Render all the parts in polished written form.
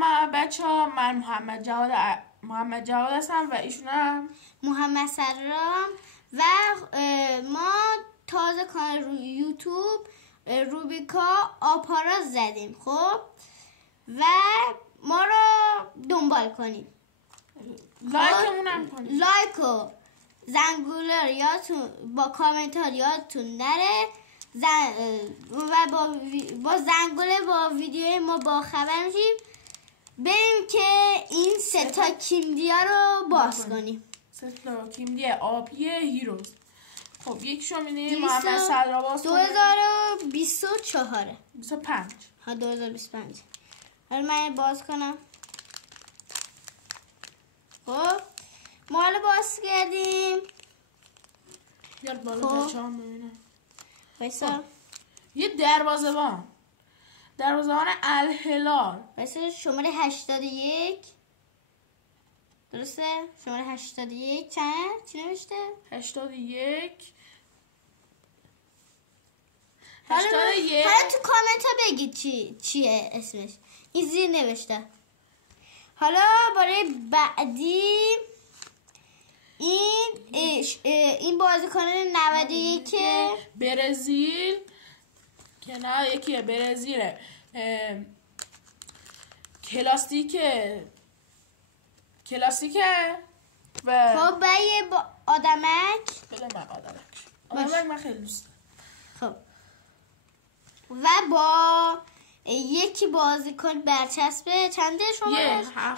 سلام بچه ها، من محمد جواد هستم و ایشونم محمد سرام و ما تازه کانال روی یوتیوب روبیکا آپارا زدیم. خب و ما رو دنبال کنید، لایکمون هم کنید، لایک و زنگوله رو یادتون با کامنت ها یادتون نره و با زنگوله با ویدیوی ما با خبر میشیم. بریم که این سه تا کیمدیا رو باز کنیم. سه تا کیمدیا آبی هیروز. خب یکیشو می‌بینیم محمد سرام باز 2024 25 ها 2025. حالا من باز کنم. خب ما حالا باز کردیم. بیار بالا بچه‌ها ببینم. وایسا. یه دروازه‌بان الهلال. وایسا شماره 81 درسته؟ شماره 81 چند؟ چی نوشته؟ 81 حالا تو کامنت ها بگید چیه اسمش. این زیر نوشته. حالا برای بعدی این بازیکن 91 برزیل که نه یکیه برزیله کلاسیکه و خب یه آدمک من خیلی دوست دارم. خب و با یکی بازیکن برچسبه چنده شما؟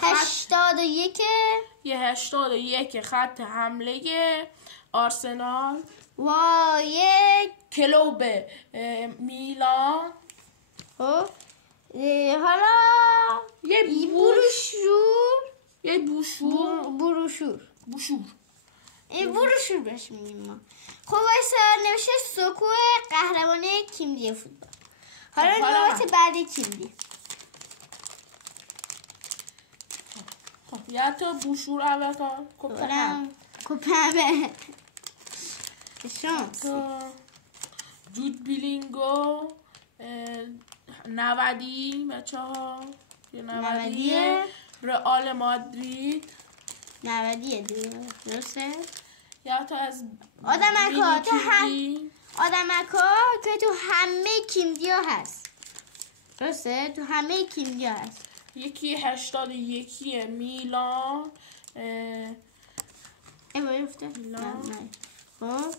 81 یه 81 خط حمله آرسنال و یک کلوب میلان. خب حالا یه بروشور این بروشور بهش میگیم ما. خب وایسا نوشته سکو قهرمانی کیمدی فوتبال. حالا نوبت بعدی کیمدی. خب یا تو بروشور اول تا کوپمه شانس جود بیلینگو 90 بچه ها 90 رئال مادرید 90 درسته. یا تو از آدمکا که تو همه کیمدیا هست درسته. تو همه کیمدیا هست. یکی 81 میلان میلان. خب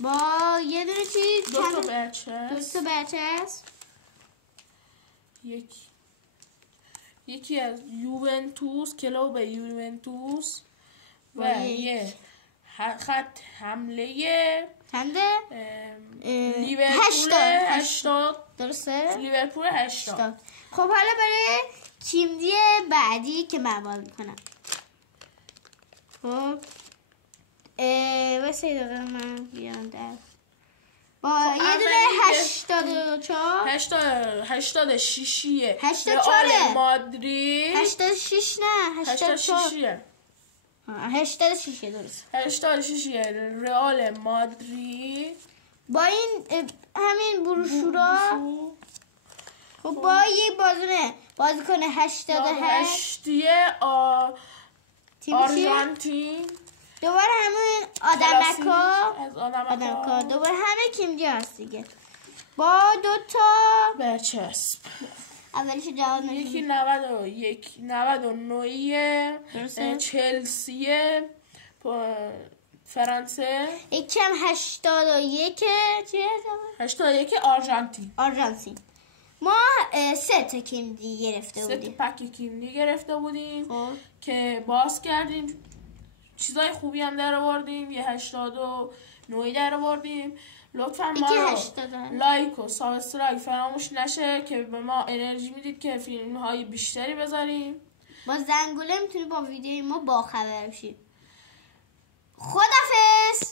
با یه دونه چیز دو تا برچسب یکی از یوونتوس کلوب یوونتوس و یه خط حمله چنده؟ لیورپول 80 درسته؟ لیورپول 80. خب حالا برای کیمدی بعدی که من باز میکنم. خب واسه دقیقه من بیان در با یه دونه 86 رئال مادرید 86 نه 86 درست 86 رئال مادرید با این همین بروشورا. خب با یه بازیکن 88 آرژانتین دوباره همین آدمکا دوباره همه کیمدیا هست دیگه با 2 تا برچسب. اولش جواب نشون. یکی 99 چلسی فرانسه. یکی هم 81 چیه؟ 81 آرژانتین. ما 3 تا کیمدی گرفته بودیم. 3 تا پک کیمدی گرفته بودیم که باز کردیم. چیزای خوبی هم در آوردیم. یه 89 در آوردیم. لطفا ما رو لایک و سابسکرایب فراموش نشه که به ما انرژی میدید که فیلم های بیشتری بذاریم. با زنگوله میتونید با ویدیوی ما باخبر بشید. خدافظ.